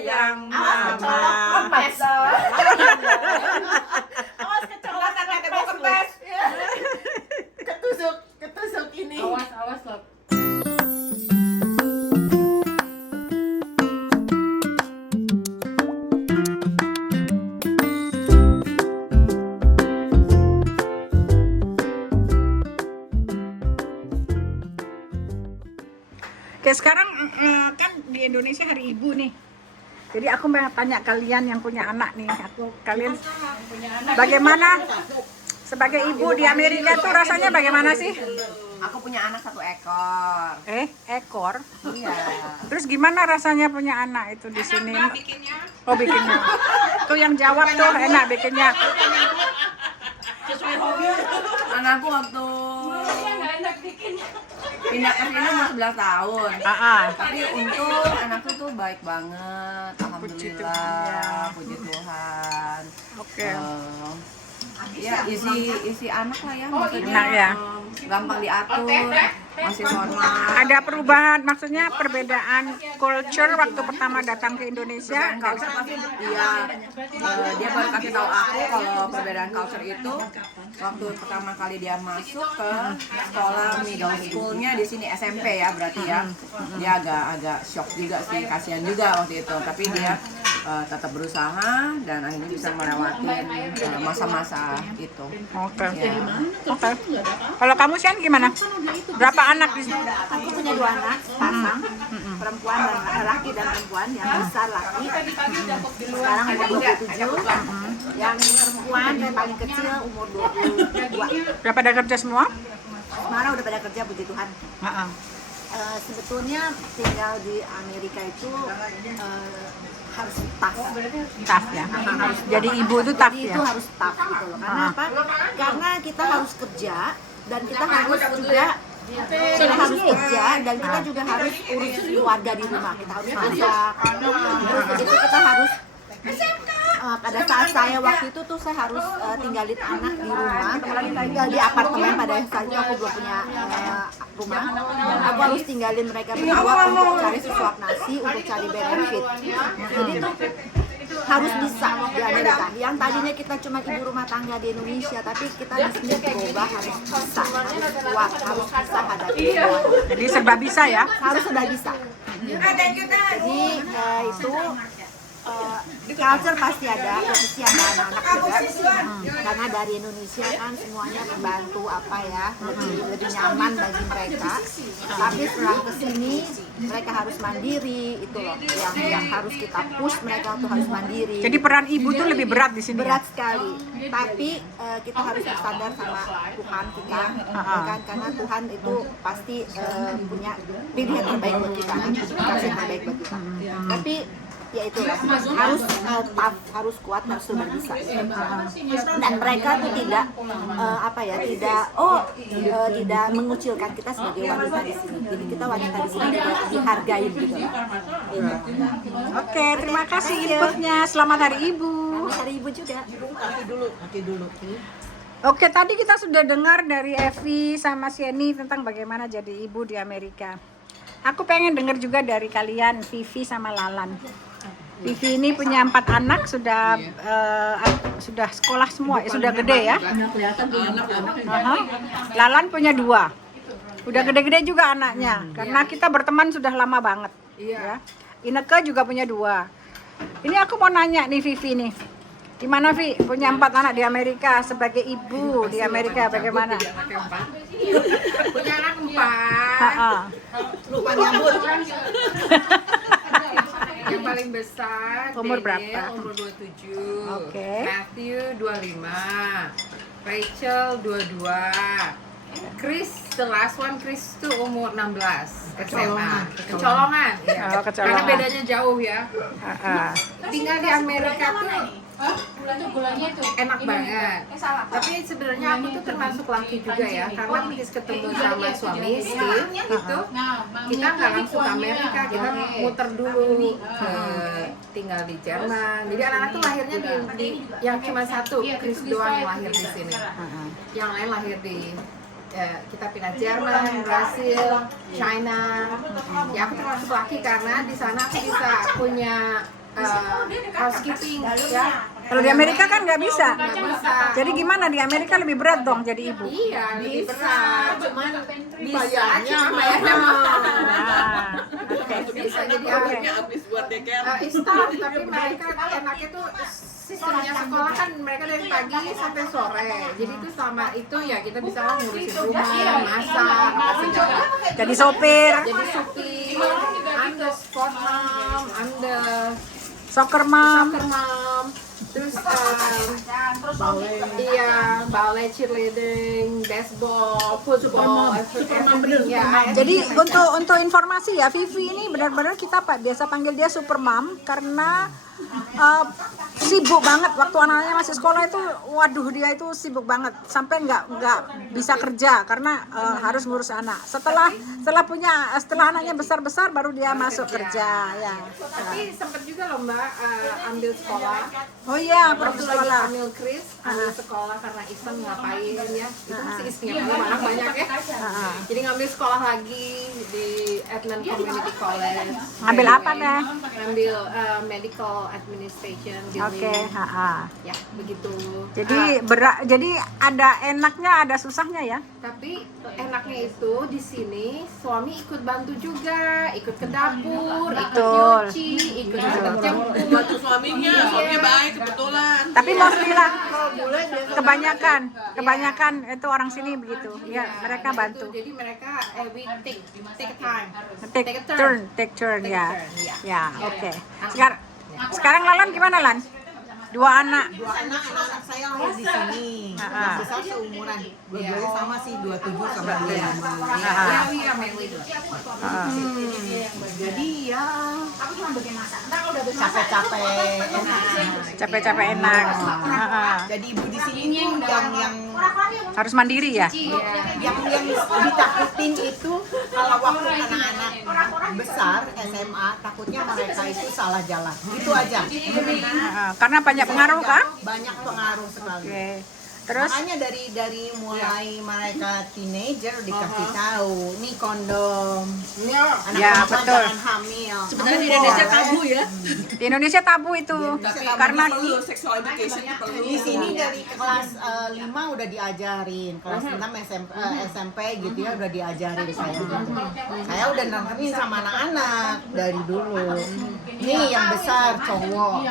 yang Awas mama. kempes. Awas kecolok ada bau kempes. Ketusuk ini. Awas loh. Oke, sekarang kan di Indonesia Hari Ibu nih. Jadi aku mau tanya kalian yang punya anak nih. Kalian bagaimana sebagai ibu di Amerika tuh rasanya bagaimana sih? Aku punya anak 1 ekor. Ekor. Iya. Terus gimana rasanya punya anak itu di sini? Oh, bikinnya. Tuh yang jawab tuh enak bikinnya. Anakku waktu pindah ke sini umur 11 tahun. Tapi untung anakku tuh baik banget. Alhamdulillah. Puji Tuhan. Oke. Ya isi anak lah ya, maksudnya Enak ya. gampang diatur, masih hormat. Ada perubahan, maksudnya perbedaan culture waktu pertama datang ke Indonesia? Culture pasti dia baru kasih tahu aku kalau perbedaan culture itu waktu pertama kali dia masuk ke sekolah middle schoolnya di sini SMP ya, berarti ya dia agak shock juga sih, kasihan juga waktu itu, tapi dia tetap berusaha dan akhirnya bisa melewati masa-masa itu. Oke. Ya. Oke. Kalau kamu Sian gimana? Berapa anak di sini? Aku punya 2 anak, pasang, perempuan dan laki dan perempuan. Yang besar laki, sekarang umur 27. Yang perempuan yang paling kecil umur 22. Udah pada kerja semua? Semarang udah pada kerja, puji Tuhan. Sebetulnya tinggal di Amerika itu harus tough. Tough ya. Jadi ibu itu tough Jadi ya. itu harus tough gitu loh. Karena apa? Karena kita harus kerja dan kita harus juga kita juga harus urus keluarga di rumah. Kita harus masak. Terus begitu kita harus pada saat saya waktu itu tuh saya harus tinggalin anak di rumah, tinggal di apartemen. Pada saat itu aku belum punya rumah, aku harus tinggalin mereka berdua untuk cari sesuap nasi, untuk cari benefit. Jadi itu harus bisa di Amerika. Yang tadinya kita cuma ibu rumah tangga di Indonesia, tapi kita di sini berubah, harus bisa, harus kuat, harus bisa hadapi semua. Jadi serba bisa ya. Harus sudah bisa. Jadi itu culture pasti ada, profesi anak-anak juga. Karena dari Indonesia kan semuanya pembantu apa ya, lebih nyaman bagi mereka. Tapi setelah kesini mereka harus mandiri, itu loh yang harus kita push mereka untuk harus mandiri. Jadi peran ibu tuh lebih berat di sini. Berat sekali, tapi kita harus bersandar sama Tuhan kita, kan? Karena Tuhan itu pasti punya pilihan terbaik buat kita, kasih yang terbaik buat kita. Tapi ya itulah, harus tough, harus kuat, harus sudah bisa. Dan mereka tuh tidak tidak mengucilkan kita sebagai wanita di sini. Jadi kita wanita di sini juga dihargai gitu lah. Oke, terima kasih inputnya. Selamat Hari Ibu. Selamat Hari Ibu juga. Nanti dulu. Oke, tadi kita sudah dengar dari Evi sama Sieni tentang bagaimana jadi ibu di Amerika. Aku pengen dengar juga dari kalian, Vivi sama Lalan. Vivi ini punya 4 anak, sudah sekolah semua, sudah gede ya. Lalan punya 2, udah gede-gede juga anaknya. Karena kita berteman sudah lama banget. Ya. Ineke juga punya 2. Ini aku mau nanya nih Vivi nih, gimana Vi punya 4 anak di Amerika sebagai ibu di Amerika bagaimana? Punya anak 4. Lupa nyambut. Yang paling besar Umur Dede, berapa? umur 27. Oke. Matthew 25. Rachel 22. Chris, the last one, Chris tuh umur 16. SMA. Kecolongan. Ya. Oh, kecolongan. Karena bedanya jauh ya. Tinggal di Amerika tuh enak banget. Tapi sebenarnya aku tuh termasuk laki juga ya, karena habis ketemu sama suami Steve itu kita nggak langsung ke Amerika, kita muter dulu ke tinggal di Jerman. Jadi anak-anak tuh lahirnya di yang cuma satu, Chris doang yang lahir di sini. Yang lain lahir di kita pindah Jerman, Brasil, China. Ya aku termasuk laki karena di sana aku bisa punya housekeeping ya. Kalau di Amerika kan nggak bisa. Nggak bisa. Jadi gimana di Amerika lebih berat dong jadi ibu? Iya, lebih berat. Cuman bisa, bayarnya cuma bayarnya mahal. Nah, Bisa jadi habis buat daycare. staff, tapi mereka enaknya tuh sistemnya sekolah kan mereka dari pagi sampai sore. Jadi itu selama itu ya kita bisa ngurusin rumah, masak, segala. jadi sopir, Jadi supir, I'm the sport mom, I'm the soccer mom. soccer mom, terus ballet, cheerleading, baseball, football, everything. Ya, Jadi untuk informasi ya, Vivi ini benar-benar kita biasa panggil dia super mom karena sibuk banget waktu anak-anaknya masih sekolah itu. Waduh, dia itu sibuk banget sampai nggak bisa kerja karena harus ngurus anak. Setelah anaknya besar baru dia masuk kerja ya. tapi sempet juga loh Mbak ambil sekolah. Oh iya, Waktu pergi lagi sekolah. ambil Chris, ambil sekolah karena iseng ngapain ya. Itu masih isengnya anak banyak ya. Jadi ngambil sekolah lagi di Edmond Community College. Ambil apa deh? Ngambil medical administration. Oke, Ya, begitu. Jadi ada enaknya, ada susahnya ya. Tapi enaknya itu di sini suami ikut bantu juga, ikut ke dapur, ikut Betul. nyuci, ikut jemput. Bantu suaminya baik kebetulan. Tapi mostly lah, kebanyakan itu orang sini begitu. Ya, mereka bantu. Jadi mereka we take time. Take turn ya. turn, ya. Ya, oke. Sekarang Lalan gimana, Lan? 2 anak. Anak saya lahir di sini. Yang besar seumuran. Dua-duanya sama sih, 27 sama 25. Ya, we are married. Jadi ya capek-capek enak. Capek-capek enak. Jadi ibu di sini tuh yang Harus mandiri ya. yang ditakutin itu kalau waktu anak-anak besar SMA takutnya mereka itu salah jalan. Itu aja. Karena banyak pengaruh kan? Banyak pengaruh sekali. Oke. Terus Makanya dari mulai mereka teenager dikasih tahu, nih kondom, Ya, anak-anak betul. jangan hamil. Sebenarnya di Kamu Indonesia boleh. tabu ya. di Indonesia tabu itu karena perlu sexual education itu perlu. Di sini dari kelas 5 udah diajarin, kelas 6 SMP gitu ya udah diajarin saya gitu. Saya udah nemenin sama anak-anak dari dulu. Nih yang besar cowok,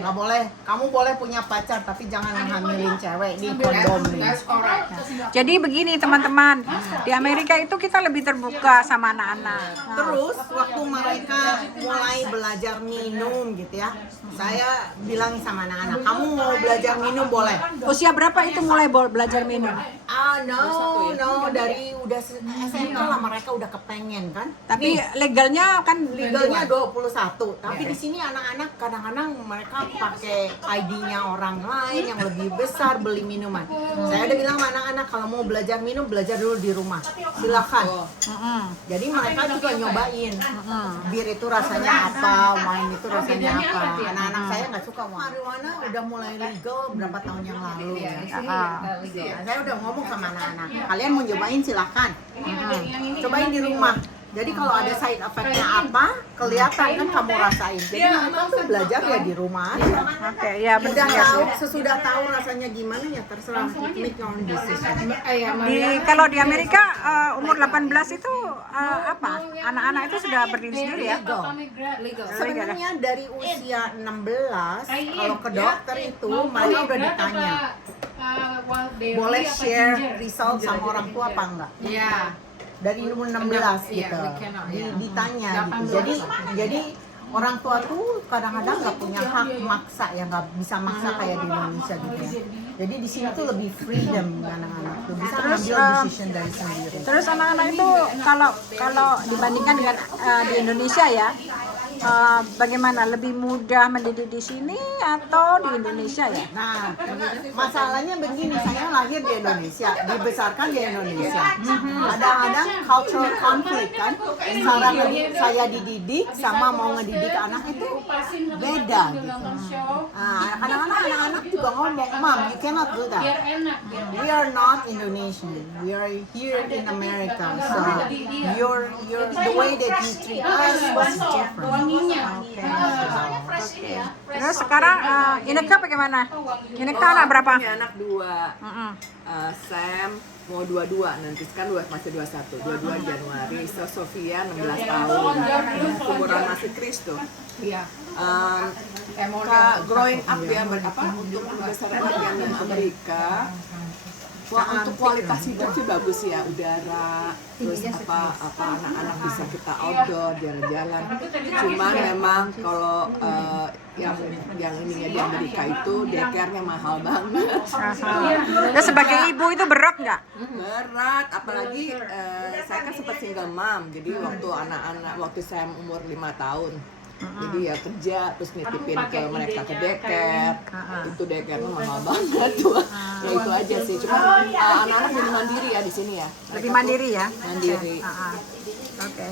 nggak boleh. Kamu boleh punya pacar tapi jangan hamilin cewek. Nih kondom nih. That's correct. jadi begini teman-teman, di Amerika itu kita lebih terbuka sama anak-anak. Terus waktu mereka mulai belajar minum gitu ya, saya bilang sama anak-anak, kamu mau belajar minum boleh. Usia berapa itu mulai belajar minum? No, dari udah SMP lah mereka udah kepengen kan. Tapi legalnya kan Legalnya 21, tapi di sini anak-anak kadang-kadang mereka pakai ID-nya orang lain yang lebih besar beli minuman. Saya udah bilang sama anak-anak kalau mau belajar minum belajar dulu di rumah. Silakan. Jadi mereka juga nyobain. Bir itu rasanya apa, wine itu rasanya apa. Anak-anak saya nggak suka wine. Marijuana udah mulai legal berapa tahun yang lalu ya. Nah, saya udah ngomong sama anak-anak, kalian mau nyobain silakan. Cobain di rumah. Jadi kalau ada side effect-nya apa, kelihatan kan kamu rasain. Jadi mereka tuh belajar ya di rumah aja. Oke, ya Udah benar ya. tahu, sesudah tahu rasanya gimana ya terserah, make your own decision. Kalau di Amerika umur 18 itu apa? Anak-anak itu sudah berdiri sendiri ya? Legal. Sebenarnya dari usia 16 kalau ke dokter itu mereka udah ditanya boleh share result sama orang tua apa enggak. Iya. Dari umur 16 Iya, gitu we cannot, ya. ditanya gitu. Jadi orang tua tuh kadang-kadang nggak punya hak maksa ya, nggak bisa maksa kayak di Indonesia gitu ya. Jadi di sini tuh lebih freedom anak-anak tuh bisa ambil decision dari sendiri. Terus anak-anak itu kalau dibandingkan dengan di Indonesia ya, bagaimana lebih mudah mendidik di sini atau di Indonesia ya? Nah, masalahnya begini, saya lahir di Indonesia, dibesarkan di Indonesia. Kadang-kadang cultural conflict kan, cara saya dididik sama mau ngedidik anak itu beda gitu. Nah, kadang-kadang anak-anak juga ngomong, Mom, you cannot do that. We are not Indonesian. We are here in America. So the way that you treat us is different. Terus sekarang Ineka bagaimana? Ineka anak berapa? Punya anak 2. Mm-mm. Sam mau 22 nanti, sekarang masih 22 Januari. Sofia 16 tahun, umuran masih Kris tuh. Iya. Growing up ya, untuk membesar anak yang di Amerika. Wah, untuk kualitas hidup sih bagus ya, udara, terus anak-anak bisa kita outdoor, jalan-jalan. Cuman memang kalau yang ininya di Amerika itu daycare-nya mahal banget. Nah, sebagai ibu itu berat nggak? Berat, apalagi saya kan sempat single mom, jadi waktu saya umur 5 tahun. Jadi ya kerja, terus nitipin ke mereka ke daycare. Itu daycare mahal banget tuh. Ya itu aja sih. Cuma anak-anak jadi mandiri ya di sini ya. Lebih mandiri ya? Mandiri. Oke.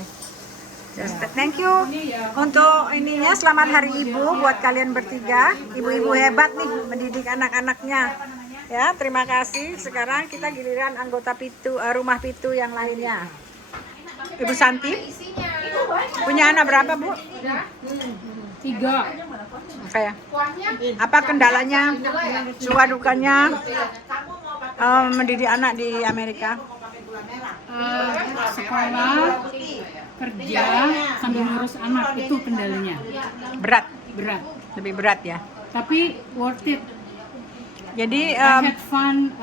Thank you untuk ininya. Selamat Hari Ibu buat kalian bertiga. Ibu-ibu hebat nih mendidik anak-anaknya. Ya, terima kasih. Sekarang kita giliran anggota rumah pitu yang lainnya. Ibu Santi, punya anak berapa, Bu? 3. Oke. Apa kendalanya, suka dukanya mendidik anak di Amerika? Sekolah, kerja, sambil ngurus anak, itu kendalanya. Berat, Berat. lebih berat ya. Tapi worth it. Jadi I had fun,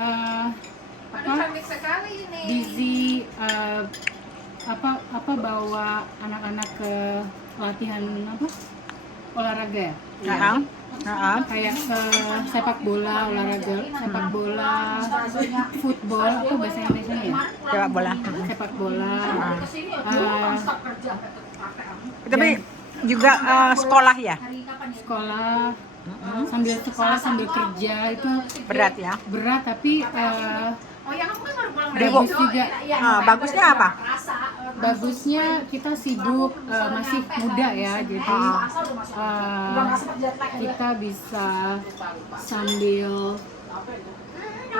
busy, bawa anak-anak ke latihan olahraga ya? Kayak sepak bola, sepak bola, football, apa bahasa Indonesia ya? sepak bola. Sepak bola. Tapi juga sekolah ya. Sekolah, sambil kerja itu Berat ya. berat, tapi bagus juga. Bagusnya apa? Bagusnya kita sibuk, masih muda ya, jadi kita bisa sambil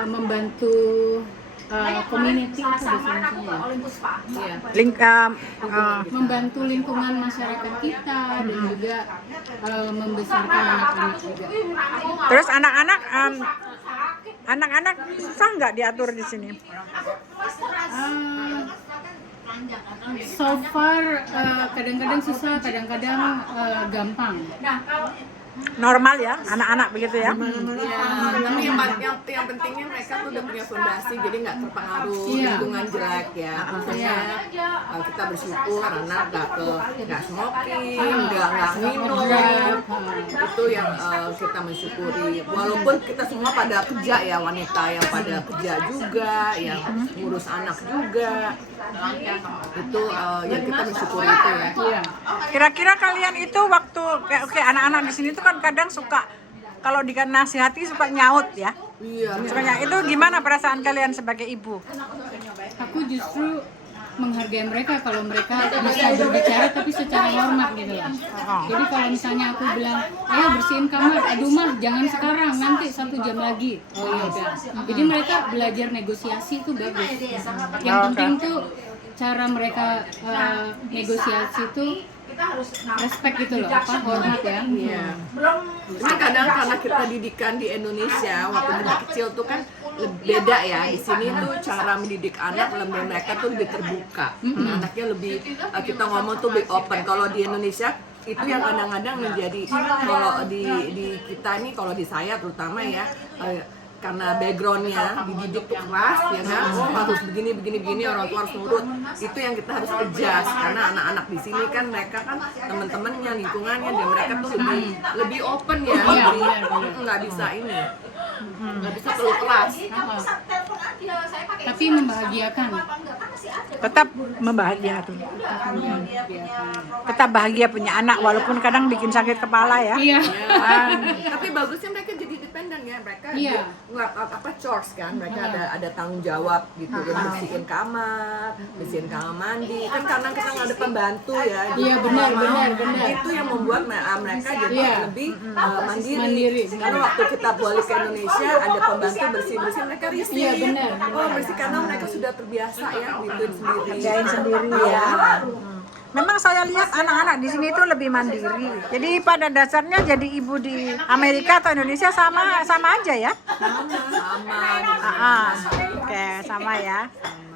membantu community, itu bahasa Indonesia ya? Membantu lingkungan masyarakat kita dan juga membesarkan anak-anak juga. Terus anak-anak susah nggak diatur di sini? So far kadang-kadang susah, kadang-kadang gampang. Normal ya, anak-anak begitu ya? Tapi yang pentingnya mereka tuh udah punya fondasi, jadi nggak terpengaruh lingkungan jelek ya. Maksudnya kita bersyukur anak nggak smoking, nggak minum. Itu yang kita mensyukuri. Walaupun kita semua pada kerja ya, wanita yang pada kerja juga, yang ngurus anak juga. Itu yang kita mensyukuri itu ya. Kira-kira kalian itu waktu anak-anak di sini tuh kan kadang suka kalau dinasihati suka nyaut ya. Iya. Sukanya itu gimana perasaan kalian sebagai ibu? Aku justru menghargai mereka kalau mereka bisa berbicara tapi secara hormat gitu loh. Jadi kalau misalnya aku bilang, ayo bersihin kamar, aduh mah jangan sekarang, nanti 1 jam lagi. Oh iya udah. Jadi mereka belajar negosiasi itu bagus. Yang penting tuh cara mereka negosiasi itu respect gitu loh, hormat ya. Iya. Cuma kadang karena kita didikan di Indonesia waktu kita kecil tuh kan beda ya. Di sini tuh cara mendidik anak mereka tuh lebih terbuka. Anaknya lebih kita ngomong tuh lebih open. Kalau di Indonesia itu yang kadang-kadang menjadi kalau di kita nih, kalau di saya terutama ya, karena backgroundnya dididik tuh keras ya kan, harus begini orang tua harus nurut. Itu yang kita harus adjust, karena anak-anak di sini kan mereka kan teman-temannya, lingkungannya, dan mereka tuh lebih open ya, nggak bisa ini, nggak bisa terlalu keras. Tapi membahagiakan. Tetap membahagiakan. Tetap bahagia punya anak walaupun kadang bikin sakit kepala ya. Iya. Tapi bagusnya mereka jadi independen ya, mereka Iya. chores kan, mereka ada tanggung jawab gitu, bersihin kamar mandi kan, karena kita nggak ada pembantu ya. Iya, benar. Itu yang membuat mereka jadi lebih Mandiri. Karena waktu kita balik ke Indonesia ada pembantu bersih mereka risih. Iya, benar. Oh bersih, karena mereka sudah terbiasa ya, gituin sendiri. Kerjain sendiri ya. memang saya lihat anak-anak di sini itu lebih mandiri. Jadi pada dasarnya jadi ibu di Amerika atau Indonesia sama aja ya? Oke, sama ya.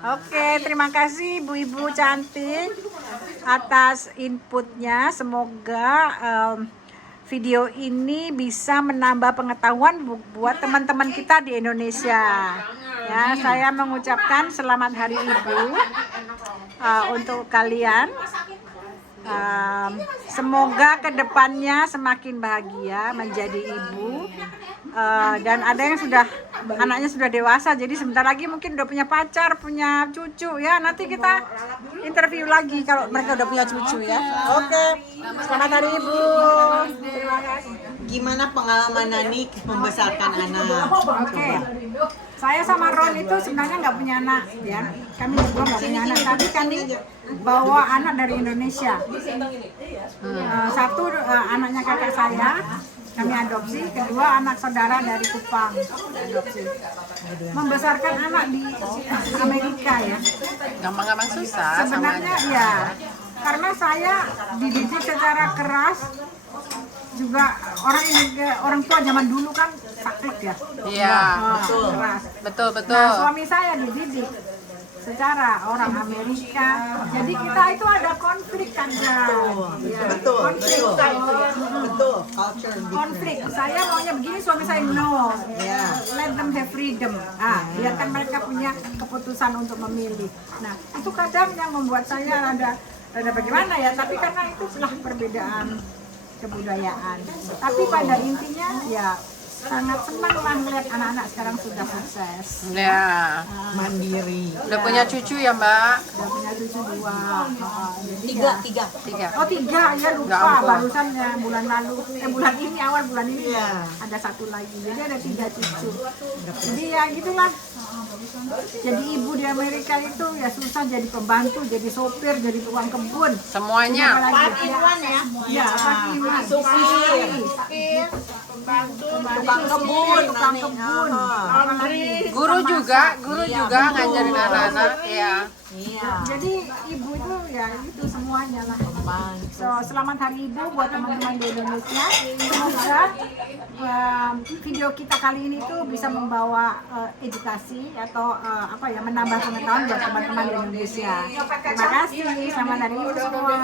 Oke, terima kasih ibu-ibu cantik atas inputnya. Semoga video ini bisa menambah pengetahuan buat teman-teman kita di Indonesia. Ya, saya mengucapkan selamat Hari Ibu untuk kalian. Semoga kedepannya semakin bahagia menjadi ibu. Dan ada yang anaknya sudah dewasa, jadi sebentar lagi mungkin udah punya pacar, punya cucu ya. Nanti kita interview lagi kalau mereka udah punya cucu ya. Oke, selamat Hari Ibu. Terima kasih. Gimana pengalaman Nani membesarkan anak? Oke, saya sama Ron itu sebenarnya nggak punya anak ya. Kami berdua nggak punya anak, tapi kami bawa anak dari Indonesia. Satu anaknya kakak saya, kami adopsi. Kedua anak saudara dari Kupang, adopsi. Membesarkan anak di Amerika ya. Gampang-gampang susah. Sebenarnya ya, karena saya dididik secara keras. Juga orang tua zaman dulu kan saklek ya. Iya, Keras. betul. Nah, suami saya dididik secara orang Amerika. Jadi kita itu ada konflik kan, ya. Konflik. Saya maunya begini, suami saya no. Let them have freedom. Biarkan mereka punya keputusan untuk memilih. Nah, itu kadang yang membuat saya ada bagaimana ya, tapi karena itu telah perbedaan kebudayaan. Tapi pada intinya ya sangat senang lah melihat anak-anak sekarang sudah sukses. Ya, Mandiri. udah punya cucu ya Mbak? Udah punya cucu 2. Jadi Tiga. Oh 3 ya, lupa barusan ya bulan lalu, bulan ini, awal bulan ini ada 1 lagi. Jadi ada 3 cucu. Jadi ya gitulah. Jadi ibu di Amerika itu ya susah, jadi pembantu, jadi sopir, jadi tukang kebun. Semuanya. Ya, pakiwan, supir, Tukang kebun. Guru juga ngajarin anak-anak ya. Jadi ibu itu ya itu semuanya lah. So, selamat Hari Ibu buat teman-teman di Indonesia. Semoga video kita kali ini tuh bisa membawa edukasi atau menambah pengetahuan buat teman-teman di Indonesia. Terima kasih. Selamat Hari Ibu semua.